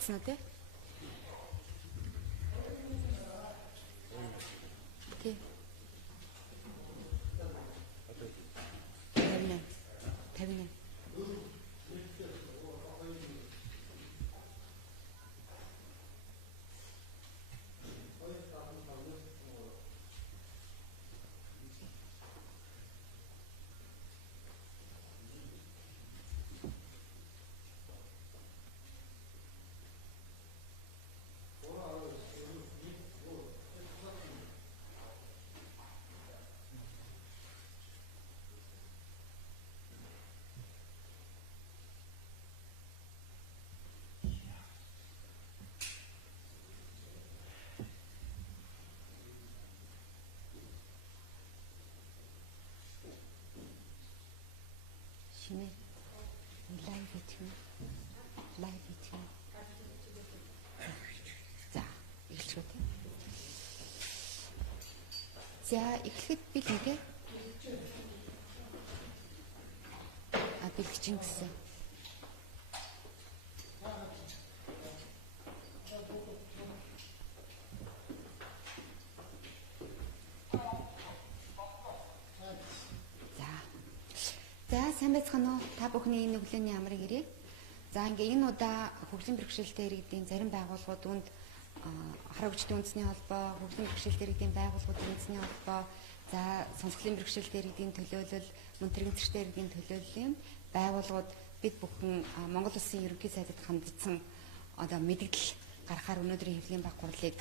Явагдсан уу те? Тий. 58. Шинэ лайв хийх. Лайв хийх. За, эхэлчихв те. За, эхлэхэд би л нэ. Бэлгчин гэсэн. За, сайн байцгаана уу? Та бүхний энэ өглөөний амрыг ирье. За, ингээ энэ удаа хөгжлийн бэрхшээлтэй иргэдийн зарим байгууллагуудад харагчдын үндэсний холбоо, хөгжлийн бэрхшээлтэй иргэдийн байгууллагуудын үндэсний холбоо, за сонсголын бэрхшээлтэй иргэдийн төлөөлөл, мөн тэрэгэн зэрэгтэй иргэдийн төлөөллийн байгууллагууд бид бүхэн Монгол Улсын ерөнхий сайдад хандсан одоо мэдээлэл гаргахаар өнөөдрийн хэвлэлийн баг гурлыг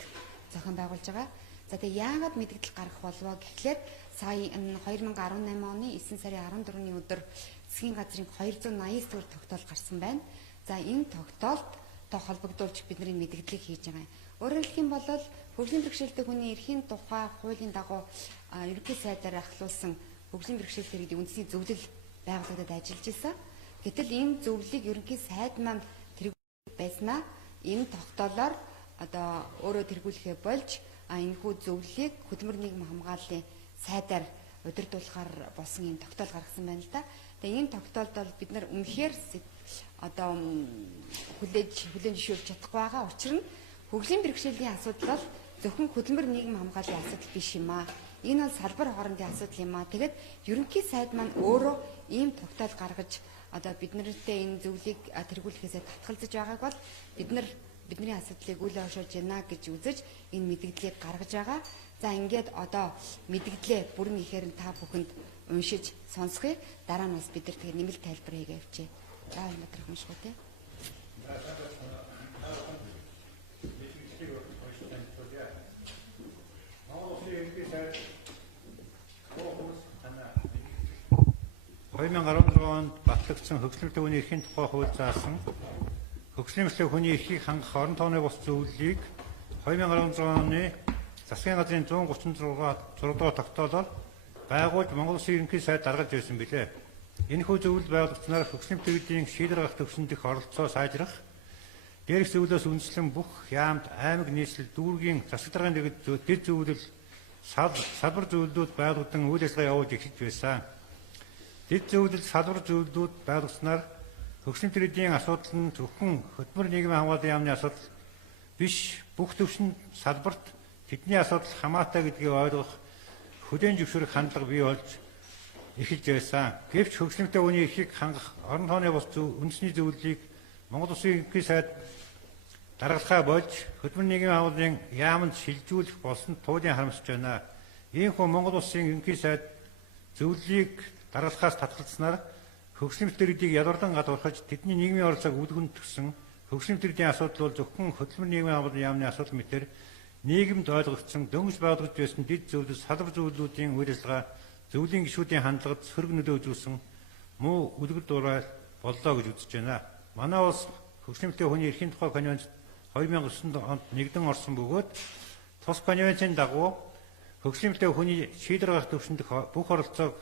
зохион байгуулж байгаа. За тэгээ яагаад мэдээлэл гаргах болов гэхлээр сая 2018 оны 9 сарын 14-ний өдөр засгийн газрын 289 дугаар тогтоол гарсан байна. За энэ тогтоолд холбогдуулж бидний мэдээллийг хийж байгаа юм. Өөрөөр хэлэх юм бол хөгжлийн бэрхшээлтэй хүний эрхийн тухай хуулийн дагуу ерөнхий сайдаар ахлуулсан хөгжлийн бэрхшээлтэй иргэдийн үндэсний зөвлөл байгууллагад ажиллаж исэн. Гэтэл энэ зөвлөлийг ерөнхий сайд маань тэргүүлэх байснаа энэ тогтоолоор одоо өөрөө тэргүүлэхээ болж энэхүү зөвлөлийг хөдөлмөр нийгмийн хамгааллын сайдаар удирдуулахаар болсон юм тогтоол гаргасан байна л да. Тэгээ энэ тогтоолд бол бид нар үнэхээр одоо хүлээж зөвшөөрч чадахгүй байгаа. Учир нь хөгжлийн бэрхшээлийн асуудал бол зөвхөн хөдөлмөр нийгмийн хамгааллын асуудал биш юм аа. Энэ бол салбар хоорондын асуудал юм аа. Тэгээд ерөнхий сайд маань өөрөө ийм тогтоол гаргаж одоо биднэртэй энэ зөвлөлийг тэргүүлэхээсээ татгалзаж байгааг бол бидний асуудлыг үл хойшоолж байна гэж үзэж энэ мэдээллийг гаргаж байгаа. За ингээд одоо мэдээлэлээ бүрэн ихээр нь та бүхэнд уншиж сонсгоё. Дараа нь бас бид нар тэгээ нэмэлт тайлбар хийгээ явчээ. За энэ материал унших үү те. онд батлагдсан хөгжлөлтөд хүний эрхийн тухай хууль заасан хөгжлөлтөд хүний эрхийг хангах орон тооны бус зөвлөлийг 2016 оны засгийн газрын 136 дугаар тогтоолоор байгуулж Монгол Улсын ерөнхий сайд гаргаж ирсэн билээ. Энэхүү зөвлөл байгуулагдсанаар хөгжлөлтөд иргэдийн шийдвэр гаргах төвшөндөх оролцоо сайжрах, дээрх зөвлөлөөс үндэслэн бүх яамд, аймаг нийслэл, дүүргийн засаг даргын дэргэд дэд зөвлөл, салбар зөвлөлүүд байгуулагдсан үйл ажиллагаа явуулж эхэлж байсан. Дэд зөвлөл, салбар зөвлөлүүд байгуулагдсанаар хөгжлөлтөд иргэдийн асуудал нь зөвхөн хөдөлмөр нийгмийн хамгааллын яамны асуудал биш, бүх төвшин салбарт тэдний асуудал хамаатай гэдгийг ойлгох, хүлээн зөвшөөрөх хандлага бий болж эхэлж байсан. Гэвч хөгжлөлтөд хүний эрхийг хангах орон тооны бус үндэсний зөвлөлийг Монгол Улсын ерөнхий сайд даргалахаа болж хөдөлмөр нийгмийн хамгааллын яамд шилжүүлэх болсонд туулын харамсаж байна. Иймээс Монгол Улсын ерөнхий сайд зөвлөлийг даргалахаас татгалзснаар хөгжлөлтөд иргэдийг ядвардан гадуурхаж тэдний нийгмийн оролцоог үл хөндөгсөн хөгжлөлтөд иргэдийн асуудал бол зөвхөн хөдөлмөр нийгмийн хамгааллын яамны асуудал мэтэр нийгэмд ойлгогдсон дөнгөж байгуулагдж байсан дэд зөвлөл, салбар зөвлөлүүдийн үйл ажиллагаа зөвлөлийн гишүүдийн хандлагад сөрөг нөлөө үзүүлсэн муу үлгэр дуурайл боллоо гэж үзэж байна. Манай улс хөгжлөлтөд хүний эрхийн тухай конвенцэд 2009 онд нэгдэн орсон бөгөөд тус конвенцийн дагуу хөгжлөлтөд хүний шийдвэр гаргах төвшөндөх бүх оролцоог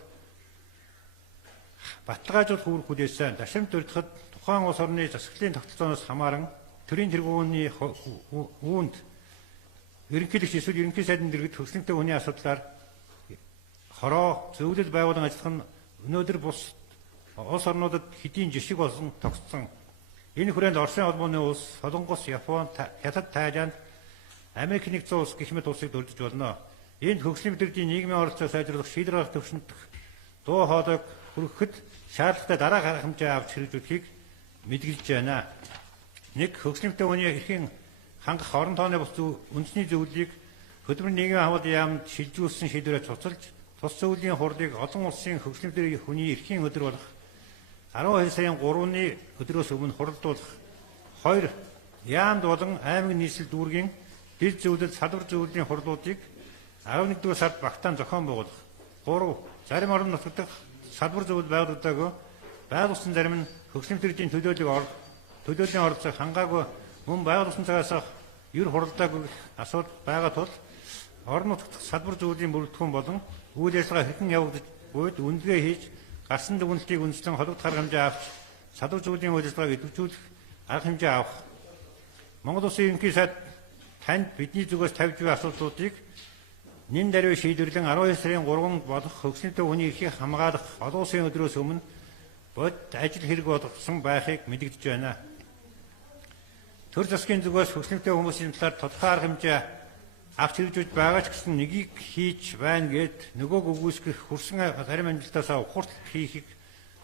баталгаажуулах үүрэг хүлээсэн. Дашрамт дурдахад тухайн улс орны засаглалын тогтолцооноос хамааран төрийн тэргүүний үүнд ерөнхийлөгч эсвэл ерөнхий сайдын дэргэд хөгжлөлтөд хүний асуудлаар хороо зөвлөл байгуулан ажиллах нь өнөөдөр бус улс орнуудад хэдийн жишг болсон тогтсон. Энэ хүрээнд Оросын холбооны улс, Солонгос, Япон, Хятад, Тайланд, Америк нэгдсэн улс гэх мэт улсыг дурдж болно. Энд хөгжлийн мэдрэлийн нийгмийн оролцоо сайжруулах шийдвэр гаргах төвшөнд дуу хоолойг хүргэхэд шаардлагатай дараах арга хэмжээ авч хэрэгжүүлэхийг мэдгэлж байна. Нэг, хөгжлөмтэй хүний эрхийн хангах орон тооны бус үндэсний зөвлөлийг хөдөлмөрийн нийгмийн хамгаалалт яамд шилжүүлсэн шийдвэрээ цуцалж, тус зөвлөлийн хурлыг олон улсын хөгжлөмтэй хүний эрхийн өдөр болох 12 сарын 3-ны өдрөөс өмнө хуралдуулах. 2, яамд болон аймаг нийслэл дүүргийн дэд зөвлөлд салбар зөвлөлийн хурлуудыг 11-р сард багтаан зохион байгуулах. 3, зарим орон нутгад салбар зөвлөл байгуулагдаагүй байгуулсан зарим нь хөгжлөмтөрийн төлөөллийн оролцоог хангаагүй мөн байгуулсан цагаас ер хуралдаагүй асуудал байгаа тул орон нутгад салбар зөвлөлийн бүрэлдэхүүн болон үйл ажиллагаа хэрхэн явагдаж буйд үнэлгээ хийж гарсан дүгнэлтийг үндэслэн холбогд арга хэмжээ авч салбар зөвлөлийн үйл ажиллагааг идэвхжүүлэх арга хэмжээ авах. Монгол Улсын ерөнхий сайд танд бидний зүгээс тавьж буй асуудлуудыг нэн даруй шийдвэрлэн 12 сарын 3 болох хөгжлөмтэй хүний эрхийг хамгаалах олон улсын өдрөөс өмнө бод ажил хэрэг болгосон байхыг мэдэгдэж байна. Төр засгийн зүгээс хөгжлөмтэй хүмүүсийн талаар тодорхой арга хэмжээ авч хэрэгжүүлж байгаа ч гэсэн нёгийг хийж байна гэд нөгөөг үгүйсгэх хүрсэн зарим амжилтаасаа ухаарт хийхийг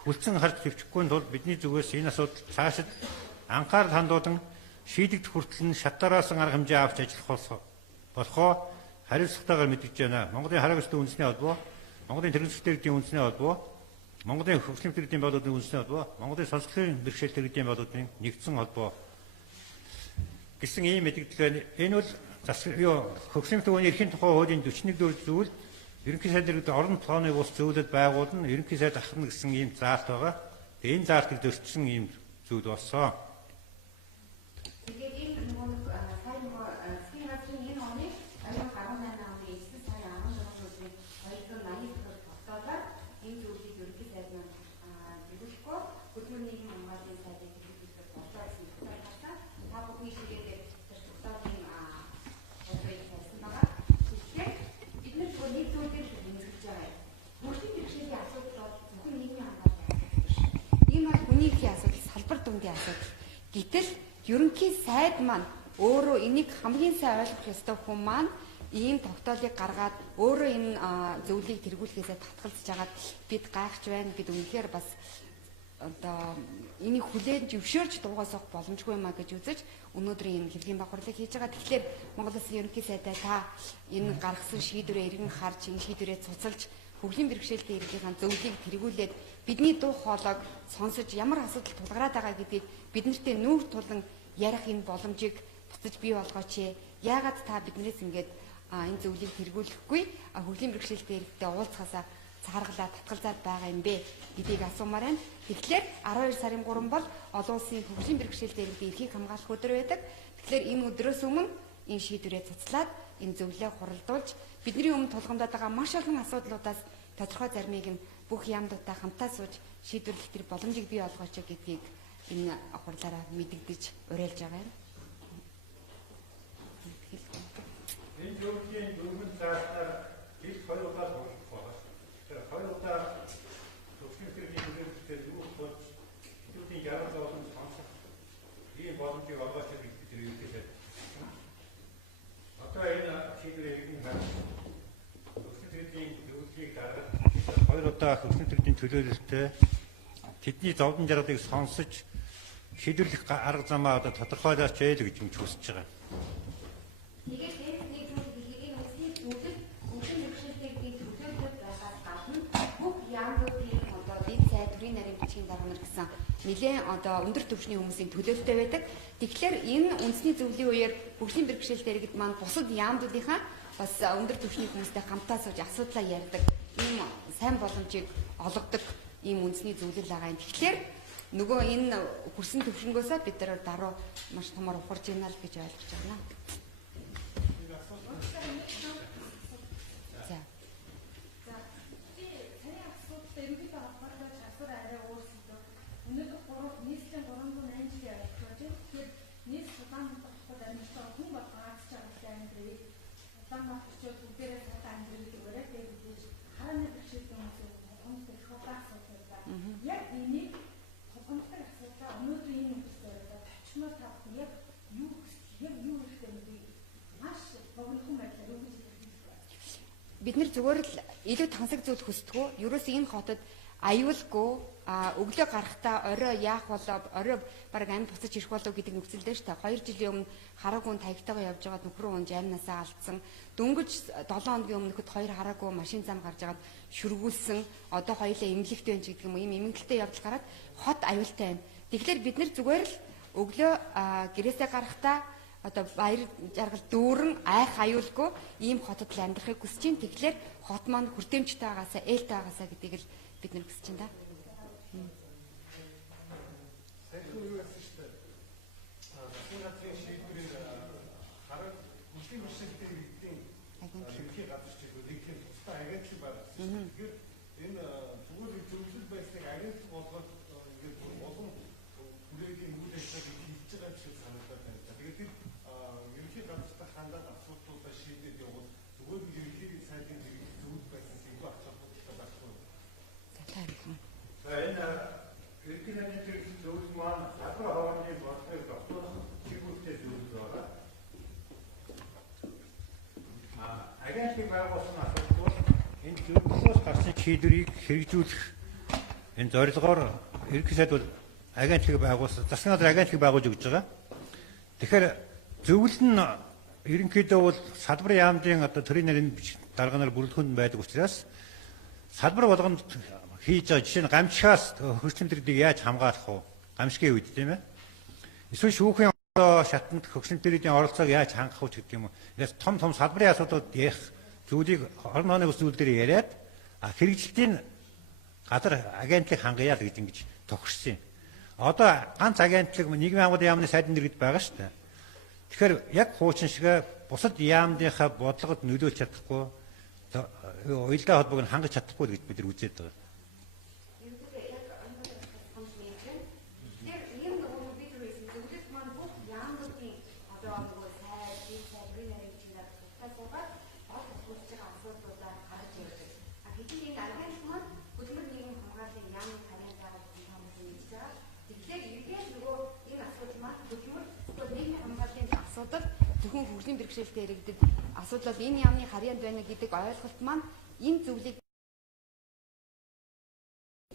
хүлцэн харж төвчөхгүй тул бидний зүгээс энэ асуудал цаашид анхаарал хандуулан шийдэгдэх хүртэл нь шатаараасан арга хэмжээ авч ажиллах болохоо хариуцлагатайгаар мэдгэж байна. Монголын хараагчдын үндэсний холбоо, Монголын тэрэгцэлтэй иргэдийн үндэсний холбоо, Монголын хөгжлөмтэй иргэдийн байгууллагын үндэсний холбоо, Монголын сонсголын бэрхшээлтэй иргэдийн байгууллагын нэгдсэн холбоо гэсэн ийм мэдэгдэл байна. Энэ бол хөгжлөмтэй хүний эрхийн тухай хуулийн 41-р зүйл ерөнхий сайд иргэд орон тооны бус зөвлөд байгуулна, ерөнхий сайд ахна гэсэн ийм заалт байгаа. Тэгээ энэ заалтыг зөрчсөн ийм зүйл болсон. Тэгээд энэ нөгөө сайн нөгөө засгийн газрын энэ оны 2018 оны 9 сарын 16-ны 280-р тогтоолоор энэ зүйлийг ерөнхий сайд маань зөвлөхгүй хөдөлмөрийн нийгмийн хамгааллын сайдыг хэрэгжүүлэх болоо гэсэн тогтоол гарсан. Та бүхний шигээд тэр тогтоолын бодлыг тавьсан байгаа. Тэгэхээр бид нэг зүйлийг хэлж байгаа. Хөгжлийн бэрхшээлийн асуудал бол зөвхөн нийгмийн хамгааллын асуудал биш. Энэ бол хүний эрхийн асуудал, салбар дундын асуудал. Гэтэл ерөнхий сайд маань өөрөө энийг хамгийн сайн ойлгох ёстой хүн маань ийм тогтоолыг гаргаад өөрөө энэ зөвлөлийг тэргүүлэхээсээ татгалзаж агаад бид гайхаж байна. Бид үнэхээр бас одоо энийг хүлээн зөвшөөрч дуугасах боломжгүй юмаа гэж үзэж өнөөдрийн энэ хэргийн бахварлыг хийж байгаа. Тэгэхээр Монгол Улсын ерөнхий сайдаа та энэ гаргасан шийдвэрээ эргэн харж энэ шийдвэрээ цуцалж хөгжлийн бэрхшээлтэй иргэдийн зөвлөлийг тэргүүлээд бидний дуу хоолойг сонсож ямар асуудал тулгараад байгаа гэдгийг бид нартэй нүүр тулан ярих энэ боломжийг буцаж бий болгооч. Яагаад та биднээс ингэж энэ зөвлөлийг тэргүүлэхгүй хөгжлийн бэрхшээлтэй иргэдтэй уулзахаасаа цааргалаа татгалзаад байгаа юм бэ гэдгийг асуумаар байна. Тэгэхээр 12 сарын 3 бол олон улсын хөгжлийн бэрхшээлтэй иргэдийн эрхийг хамгаалах өдөр байдаг. Тэгэхээр энэ өдрөөс өмнө энэ шийдвэрээ цуцлаад энэ зөвлөлөө хуралдуулж бидний өмнө тулгамдаад байгаа маш олон асуудлуудаас тодорхой зармыг нь бүх яамдуудаа хамтаа сууж шийдвэрлэх тэр боломжийг бий болгооч гэдгийг энэ хурлаараа мэдэгдэж уриалж байгаа юм. Энэ зөвлөлийн дөрвөн заалтаар жилд 2 удаа суралцах байна. Тэгэхээр 2 удаа төгсгөлтийн төлөвлөлтөд юу болж хэдүүдийн яруу зовлон сонсох ийм боломжийг олгож ирэх хэрэгтэй. Одоо энэ шийдвэрийг нь төгсгөлтийн зөвлөлийг гаргаж 2 удаа төгсгөлтийн төлөвлөлтөд тэдний зовлон жаргалыг сонсож шийдвэрлэх арга замаа одоо тодорхойлооч ээ гэж юм хүсэж байгаа. Тэгээд нэг зүйлийг хэлхийг үнсийн хөгжлийн бэрхшээлтэй төлөвлөлт байгаас гадна бүх яамдуудын одоо дэд сайд төрийн нарийн бичгийн дарга нар гэсэн нэлээд одоо өндөр түвшний хүмүүсийн төлөвлөлттэй байдаг. Тэгэхээр энэ үндэсний зөвлөлийн үеэр хөгжлийн бэрхшээлтэй иргэд маань бусад яамдуудынхаа бас өндөр түвшний хүмүүстэй хамтаа сууж асуудлаа ярьдаг. Ийм сайн боломжийг олгодог ийм үндэсний зөвлөл байгаа юм. Тэгэхээр нөгөө энэ хүрсэн төвшнгөөсөө бид нар даруй маш томор ухарж ийна л гэж ойлгож байна. За. За. Би таны асуудал ерөнхийдөө холбоотой асуур арай өөрсдөө өнөөдөр 3 нийслэлийн 380 жилийн ойлгож байна. Тэгэхээр нийслэл Улаанбаатар амьдсан хүн болгоомж байгаа амьдрыг Улаанбаатар очоод бүгдээрээ цаатаа амьдрыг өгөөрэй гэж харааны бэрхшээлтэй хүмүүс тулгамдтай асуудал байна. Яг энийг тулгамдтай асуудал өнөөдөр энэ үгсээр бид нар зүгээр л илүү тансаг зүйл хүсдэг. Ерөөс энэ хотод аюулгүй өглөө гарахтаа орой яах болоо орой баг амьд буцаж ирэх болов гэдэг нөхцөл дээр шүү дээ. 2 жилийн өмнө хараагүй тагтайгаа явж байгаад нөхрөө унж амнасаа алдсан. Дөнгөж 7 хоногийн өмнөхөд 2 хараагүй машин зам гарч байгаад шүргүүлсэн. Одоо хоёулаа эмнэлэгтэй байна гэдэг юм уу? Ийм эмнэлэгтэй явдал гараад хот аюултай байна. Тэгэхээр бид нар зүгээр л өглөө гэрээсээ гарахтаа одоо баяр жаргал дүүрэн айх аюулгүй ийм хотод л амьдрахыг хүсэж чинь. Тэгэхээр хот маань хүртээмжтэй байгаасаа ээлтэй байгаасаа гэдгийг л бид нар хүсэж байна да. Агентыг байгуулсан асуудал энэ зөвлөлөөс гарсан шийдвэрийг хэрэгжүүлэх энэ зорилгоор ерөнхий сайд бол агентыг байгуулсан. Засгийн газар агентыг байгуулж өгч байгаа. Тэгэхээр зөвлөл нь ерөнхийдөө бол салбарын яамдын одоо төрийн нарийн дарганаар бүрэлдэхүүн байдаг учраас салбар болгонд хийж байгаа жишээ нь гамшигаас хөгжлөмтөрүүдийг яаж хамгаалах вэ? Гамшигын үед тийм ээ. Эсвэл шүүхийн шатанд хөгжлөмтөрүүдийн оролцоог яаж хангах вэ гэдэг юм уу? Яс том салбарын асуудлууд ярих зүйлийг орон нойрны ус зүйл дээр яриад хэрэгжилтийн газар агентлыг хангая л гэж ингэж тохирсон юм. Одоо ганц агентлаг нийгмийн хамгаалалт яамны сайдын дэргэд байгаа шүү дээ. Тэгэхээр яг хуучин шиг бусад яамныхаа бодлогод нөлөөлж чадахгүй уялдаа холбоог нь хангаж чадахгүй гэж бид нар үзээд байгаа. Зөвхөн хөгжлийн бэрхшээлтэй иргэдэд асуудал энэ яамны харьяанд байна гэдэг ойлголт маань энэ зөвлөгийг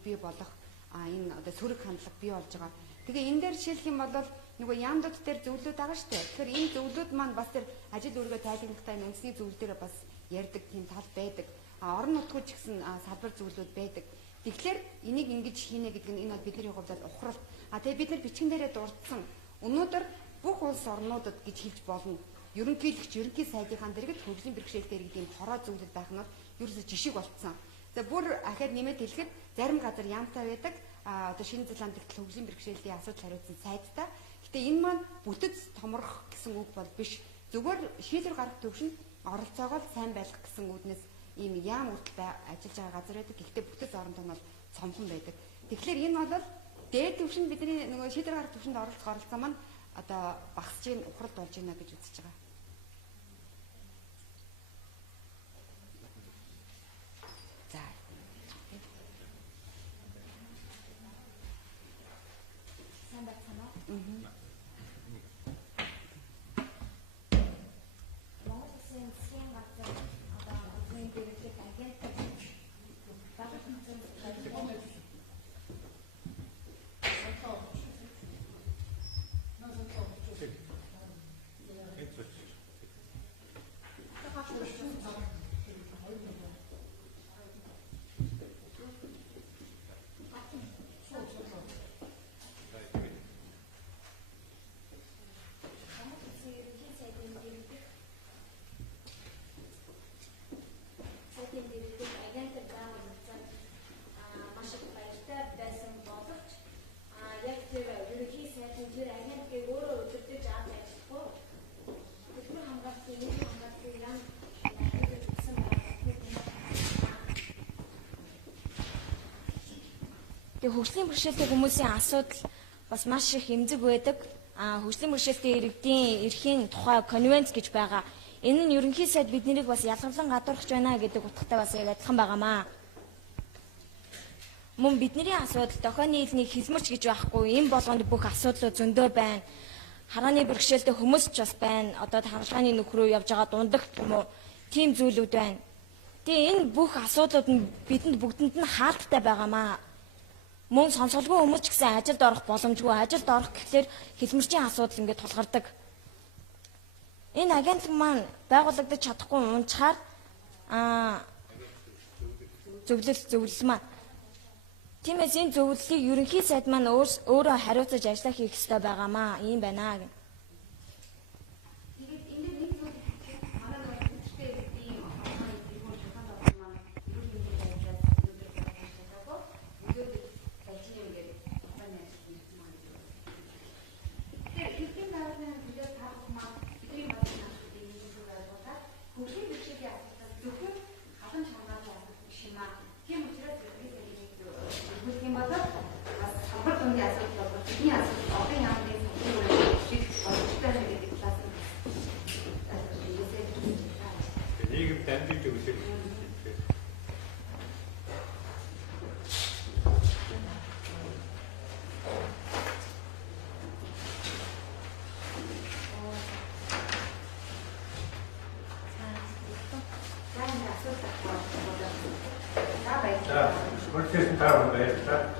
бий болох энэ одоо сөрөг хандлага бий болж байгаа. Тэгээ энэ дээр жишээлх юм бол нөгөө яамдууд дээр зөвлөд байгаа шүү дээ. Тэгэхээр энэ зөвлөд маань бас тэр ажил үүргээ тайлбарлахтай үндэсний зөвлөл дээр бас ярьдаг тийм тал байдаг. Орон нутгууд ч гэсэн салбар зөвлөд байдаг. Тэгэхээр энийг ингэж хийнэ гэдэг нь энэ бол бидний хувьд ухрал. Тэгээ бид нар бичгэн дээрээ дурдсан. Өнөөдөр бүх улс орнуудад гэж хэлж болно. Ерөнхийлөгч ерөнхий сайдынхаа дэргэд хөгжлийн бэрхшээлтэй иргэдийн хороо зөвлөл байх нь ерөөсө жишг болцсон. За бүр ахаад нэмээд хэлэхэд зарим газар яамтай байдаг. Одоо шинэ зулаанд тэгтэл хөгжлийн бэрхшээлийн асуудал хариуцсан сайдтай. Гэтэ энэ маань бүтэц томрох гэсэн үг бол биш. Зүгээр шийдвэр гаргах төвшөнд оролцоогоо сайн байлгах гэсэн үднэс ийм яам үрдэлтэй ажиллаж байгаа газар байдаг. Гэхдээ бүтэц орондоо нь бол цомхон байдаг. Тэгэхээр энэ бол дээд төвшөнд бидний нөгөө шийдвэр гаргах төвшөнд оролцоо маань одоо багасж ийн ухрал болж байна гэж үзэж байгаа. За. Сайн байна уу? Монгол Улсын засгийн газар одоо хөгжлийн бэрхшээлтэй агент багш хүчин хөгжлийн бэрхшээлтэй хүмүүсийн асуудал бас маш их эмзэг байдаг. Хөгжлийн бэрхшээлтэй иргэдийн эрхийн тухай конвенц гэж байгаа. Энэ нь ерөнхий сайд биднийг бас ялгарлан гадуурхаж байна гэдэг утгатай бас яг адилхан байгаамаа. Мөн бидний асуудал дохионы хэлний хэлмэрч гэж байхгүй. Энэ болгонд бүх асуудлууд зөндөө байна. Харааны бэрхшээлтэй хүмүүс ч бас байна. Одоо хаалгааны нөхрөө явж байгаа дундагт юм уу? Тим зүйлүүд байна. Тэгээ энэ бүх асуудлууд нь бидэнд бүгдэнд нь хаалттай байгаамаа. Мөн сонсголгүй хүмүүс ч гэсэн ажилд орох боломжгүй. Ажилд орох гэхлээр хэлмэрчийн асуудал ингээд тулгардаг. Энэ агентлаг маань байгуулагдаж чадахгүй унчаар зөвлөл маань. Тиймээс энэ зөвлөлийг ерөнхий сайд маань өөрөө хариуцаж ажиллах хийх ёстой байгаамаа. Ийм байна гэх. Тэгээд энэ нэг зүйл манай нэг хүчтэй иргэдийн орхон иргэн чухал болсон маань юу юм бэ гэж өнөөдөр ажил юм гээд байна. Тэгээд иргэн даалгаврын төлөө таах маань бидний манай асуудлыг нэг зүйл ойлгуулаад хөгжлийн бэрхшээлийн асуудал зөвхөн халан чангааж байгаа биш юм аа. Тийм учраас гэх юм бол бас хамбар дундын асуудал бол бидний асуудал олон яамны шиг боломжтой гэдэг талаас нь нийгэм дамжиж өгөх. За, бүрдээс таарах байлаа.